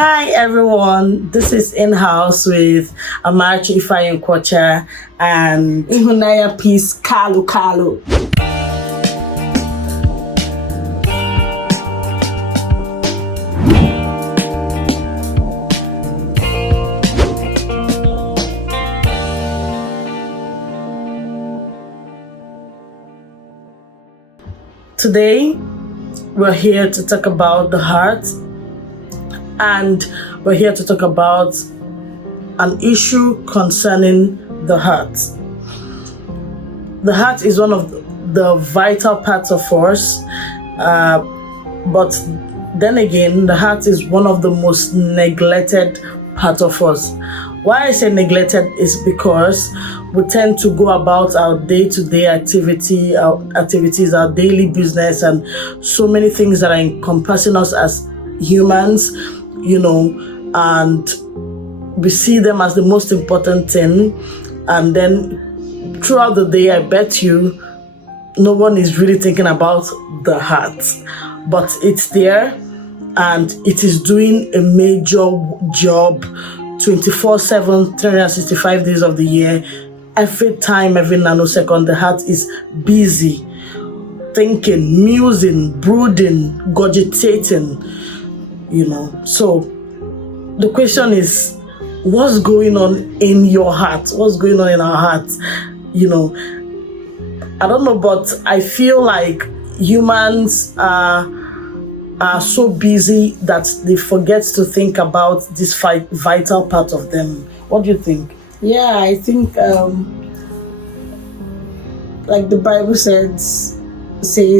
Hi everyone, this is In-House with Amachi Ifeanyi Nkwocha and Ihunaya Peace Kalu Kalu. Today, we're here to talk about the heart, and we're here to talk about an issue concerning the heart. The heart is one of the vital parts of us, but then again, the heart is one of the most neglected part of us. Why I say neglected is because we tend to go about our day-to-day activities, our daily business, and so many things that are encompassing us as humans, and we see them as the most important thing. And then throughout the day, I bet you, no one is really thinking about the heart, but it's there and it is doing a major job 24/7, 365 days of the year. Every time, every nanosecond, the heart is busy, thinking, musing, brooding, cogitating, So the question is, what's going on in your heart? What's going on in our hearts? I don't know, but I feel like humans are so busy that they forget to think about this vital part of them. What do you think? Yeah, I think like the Bible says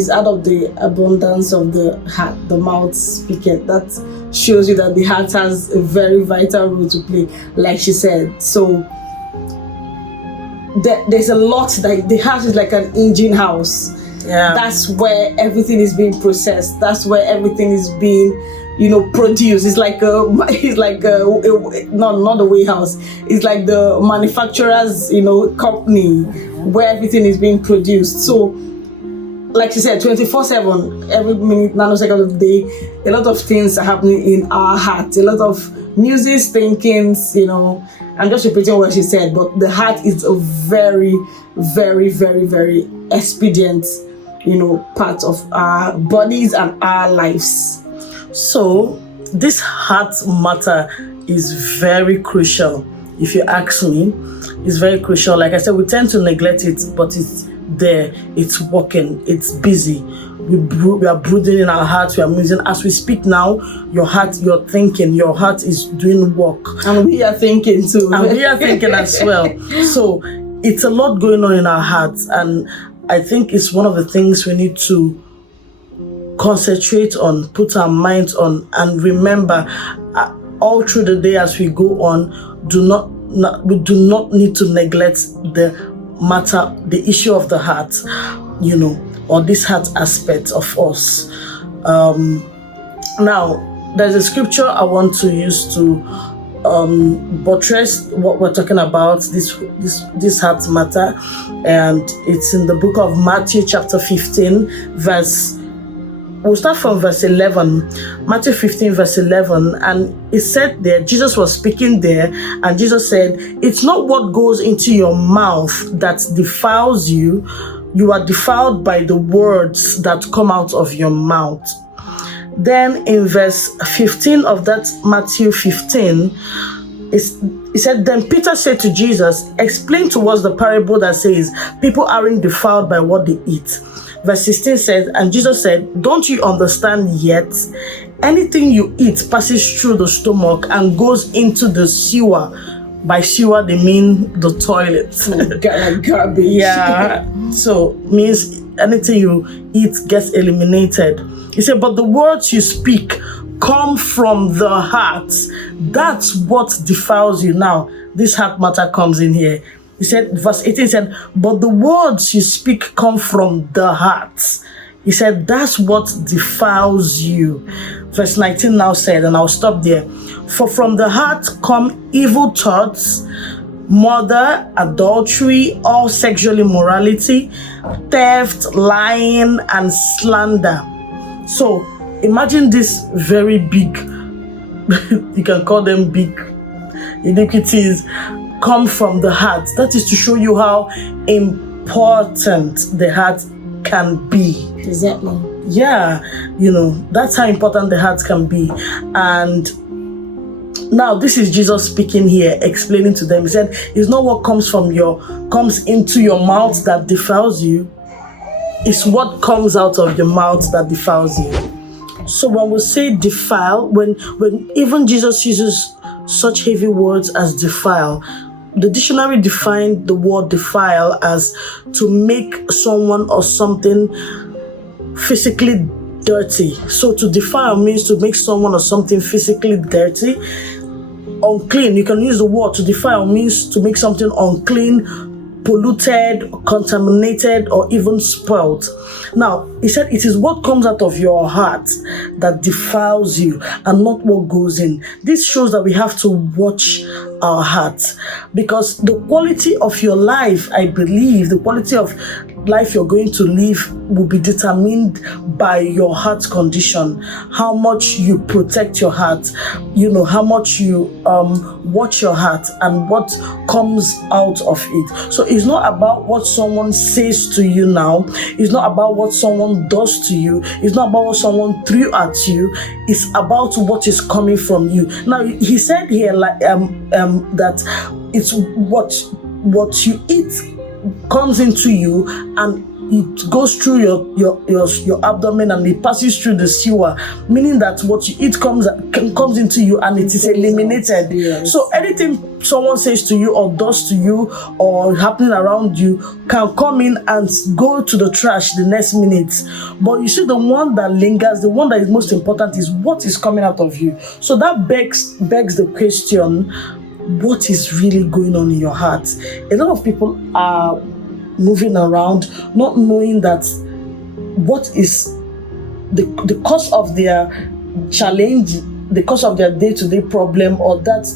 out of the abundance of the heart the mouth speaketh. That shows you that the heart has a very vital role to play, like she said. So there's a lot that the heart is like an engine house. Yeah, that's where everything is being processed. That's where everything is being, produced. It's like not a warehouse. It's like the manufacturer's, company where everything is being produced. So, like she said, 24/7, every minute, nanosecond of the day, a lot of things are happening in our heart. A lot of musings, thinkings, I'm just repeating what she said, but the heart is a very, very, very, very expedient, part of our bodies and our lives. So this heart matter is very crucial. If you ask me, it's very crucial. Like I said, we tend to neglect it, but it's there, it's working, it's busy. We are brooding in our hearts, we are musing. As we speak now, your heart, you're thinking, your heart is doing work. And we are thinking too. And we are thinking as well. So it's a lot going on in our hearts, and I think it's one of the things we need to concentrate on, put our minds on, and remember all through the day as we go on, we do not need to neglect the matter, the issue of the heart, or this heart aspect of us. Now, there's a scripture I want to use to buttress what we're talking about, this heart matter, and it's in the book of Matthew chapter 15 we'll start from verse 11. Matthew 15 verse 11, and it said there, Jesus was speaking there, and Jesus said, it's not what goes into your mouth that defiles you. You are defiled by the words that come out of your mouth. Then in verse 15 of that Matthew 15, he said, then Peter said to Jesus, explain to us the parable that says people aren't defiled by what they eat. Verse 16 says, and Jesus said, don't you understand yet? Anything you eat passes through the stomach and goes into the sewer. By sewer, they mean the toilet. Like garbage. Yeah. So means anything you eat gets eliminated. He said, but the words you speak come from the heart. That's what defiles you. Now, this heart matter comes in here. He said, verse 18 said, but the words you speak come from the heart. He said, that's what defiles you. Verse 19 now said, and I'll stop there. For from the heart come evil thoughts, murder, adultery, all sexual immorality, theft, lying, and slander. So imagine this very big you can call them big iniquities, come from the heart. That is to show you how important the heart can be. Exactly. Yeah, that's how important the heart can be. And now this is Jesus speaking here, explaining to them. He said, it's not what comes into your mouth that defiles you, it's what comes out of your mouth that defiles you. So when we say defile, when even Jesus uses such heavy words as defile, the dictionary defined the word defile as to make someone or something physically dirty. So to defile means to make someone or something physically dirty, unclean. You can use the word to defile means to make something unclean, polluted, contaminated, or even spoiled. Now, he said it is what comes out of your heart that defiles you and not what goes in. This shows that we have to watch our heart, because the quality of your life, I believe, the quality of life you're going to live will be determined by your heart condition, how much you protect your heart, how much you watch your heart and what comes out of it. So it's not about what someone says to you now, it's not about what someone does to you, it's not about what someone threw at you, it's about what is coming from you. Now he said here that it's what you eat comes into you and it goes through your abdomen and it passes through the sewer, meaning that what you eat comes into you and it is eliminated. Yes. So anything someone says to you or does to you or happening around you can come in and go to the trash the next minute. But you see, the one that lingers, the one that is most important is what is coming out of you. So that begs the question, what is really going on in your heart? A lot of people are moving around not knowing that what is the cause of their challenge, the cause of their day-to-day problem, or that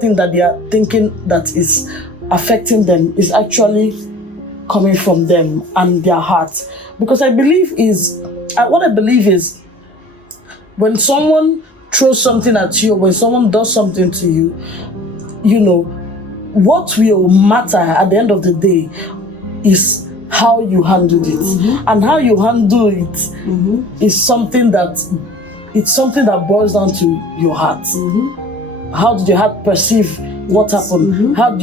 thing that they are thinking that is affecting them is actually coming from them and their heart. Because what I believe is when someone throws something at you, when someone does something to you, what will matter at the end of the day is how you handled it. Mm-hmm. And how you handle it is something that boils down to your heart. Mm-hmm. How did your heart perceive what happened? Mm-hmm. How did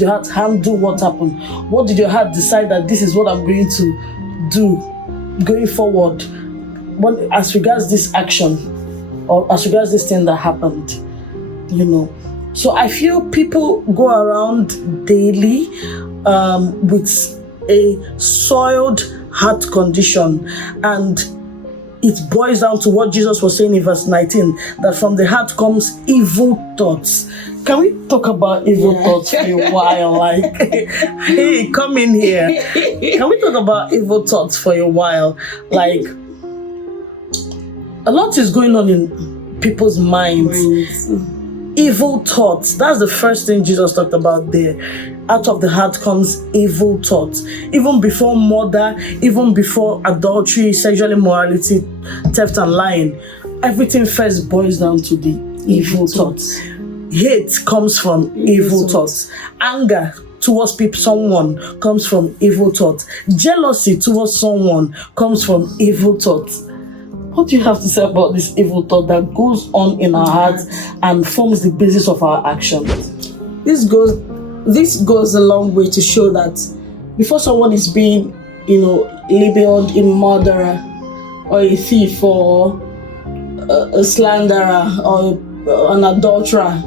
your heart handle what happened? What did your heart decide that this is what I'm going to do going forward as regards this action or as regards this thing that happened? So I feel people go around daily with a soiled heart condition, and it boils down to what Jesus was saying in verse 19, that from the heart comes evil thoughts. Can we talk about evil thoughts for a while? Like, hey, come in here. Can we talk about evil thoughts for a while? Like, a lot is going on in people's minds. Evil thoughts. That's the first thing Jesus talked about there. Out of the heart comes evil thoughts. Even before murder, even before adultery, sexual immorality, theft and lying, everything first boils down to the evil thoughts. Hate comes from evil thoughts. Anger towards someone comes from evil thoughts. Jealousy towards someone comes from evil thoughts. What do you have to say about this evil thought that goes on in our hearts and forms the basis of our actions? This goes a long way to show that before someone is being, labeled a murderer or a thief or a slanderer or an adulterer,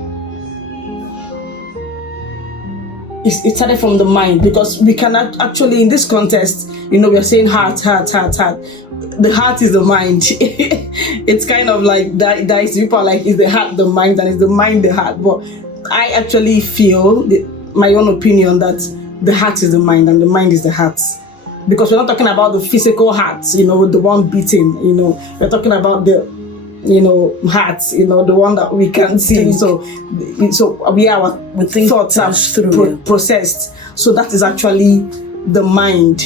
it started from the mind, because we cannot actually, in this context, we are saying heart. The heart is the mind. It's kind of like that. People are like, is the heart the mind, and is the mind the heart? But I actually feel, my own opinion, that the heart is the mind and the mind is the heart. Because we're not talking about the physical heart, the one beating, we're talking about the, heart, the one that we can see. So we think thoughts are processed. So that is actually the mind,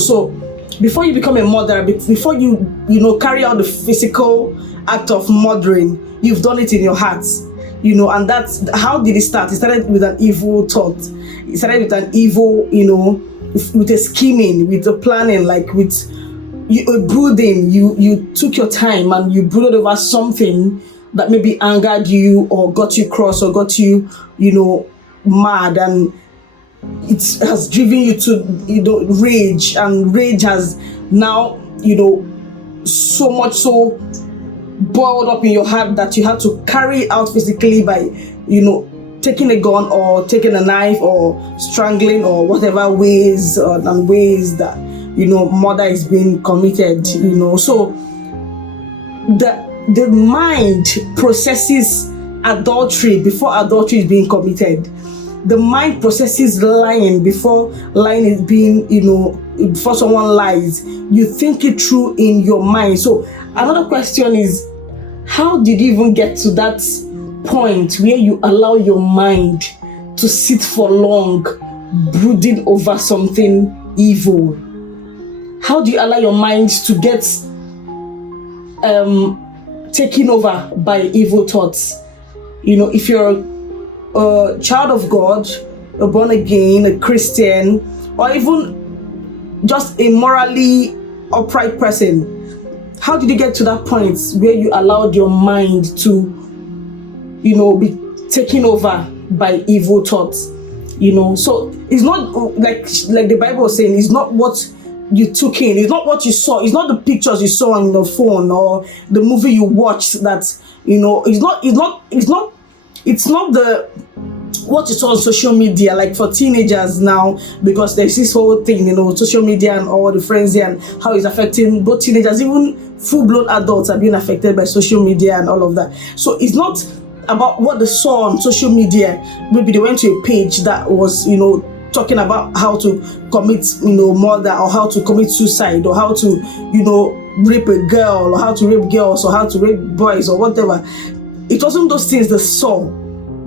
So before you become a murderer, before you carry out the physical act of murdering, you've done it in your heart. And that's how did it start? It started with an evil thought. It started with an evil, with a scheming, with a planning, like with a brooding. You took your time and you brooded over something that maybe angered you or got you cross or got you, mad, and it has driven you to, rage, and rage has now, so much so boiled up in your heart that you had to carry out physically by, taking a gun or taking a knife or strangling or whatever ways and ways that, murder is being committed, So the mind processes adultery before adultery is being committed. The mind processes lying before lying is being, before someone lies. You think it through in your mind. So another question is, how did you even get to that point where you allow your mind to sit for long brooding over something evil? How do you allow your mind to get taken over by evil thoughts? If you're a child of God, a born again, a Christian, or even just a morally upright person, how did you get to that point where you allowed your mind to, be taken over by evil thoughts? So it's not like the Bible was saying, it's not what you took in, it's not what you saw, it's not the pictures you saw on your phone or the movie you watched that, it's not the what you saw on social media, like for teenagers now, because there's this whole thing, social media and all the frenzy and how it's affecting both teenagers, even full-blown adults are being affected by social media and all of that. So it's not about what they saw on social media. Maybe they went to a page that was, talking about how to commit, murder, or how to commit suicide, or how to, rape a girl, or how to rape girls, or how to rape boys, or whatever. It wasn't those things they saw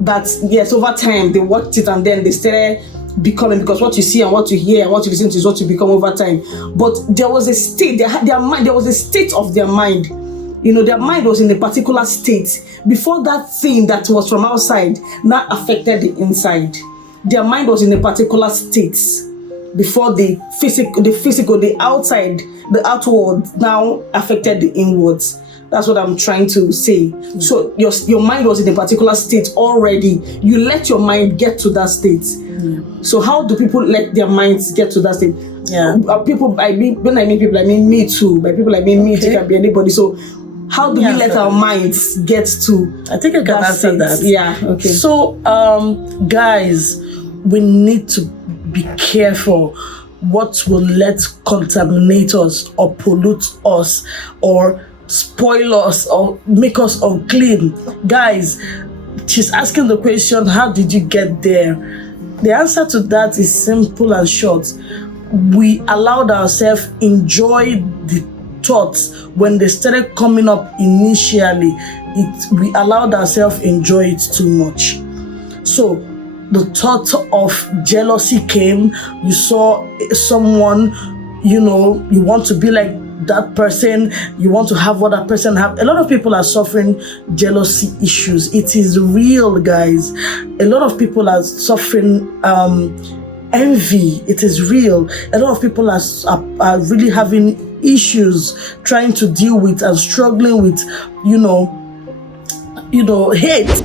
that, yes, over time they watched it and then they started becoming, because what you see and what you hear and what you listen to is what you become over time. But there was a state, there was a state of their mind. Their mind was in a particular state before that thing that was from outside now affected the inside. Their mind was in a particular state before the physical, the outside, the outward now affected the inwards. That's what I'm trying to say. Mm-hmm. So your mind was in a particular state already. You let your mind get to that state. Mm-hmm. So how do people let their minds get to that state? Yeah. People, when I mean people, I mean me too. By people, I mean me too, can be anybody. So how do we let our minds get to I think I can answer that. Yeah, okay. So, guys, we need to be careful what will let contaminate us or pollute us or spoil us or make us unclean. Guys, she's asking the question, how did you get there? The answer to that is simple and short. We allowed ourselves enjoy the thoughts when they started coming up initially. We allowed ourselves enjoy it too much. So the thought of jealousy came. You saw someone, you want to be like that person, you want to have what that person have. A lot of people are suffering jealousy issues. It is real, guys. A lot of people are suffering envy. It is real. A lot of people are really having issues trying to deal with and struggling with, hate.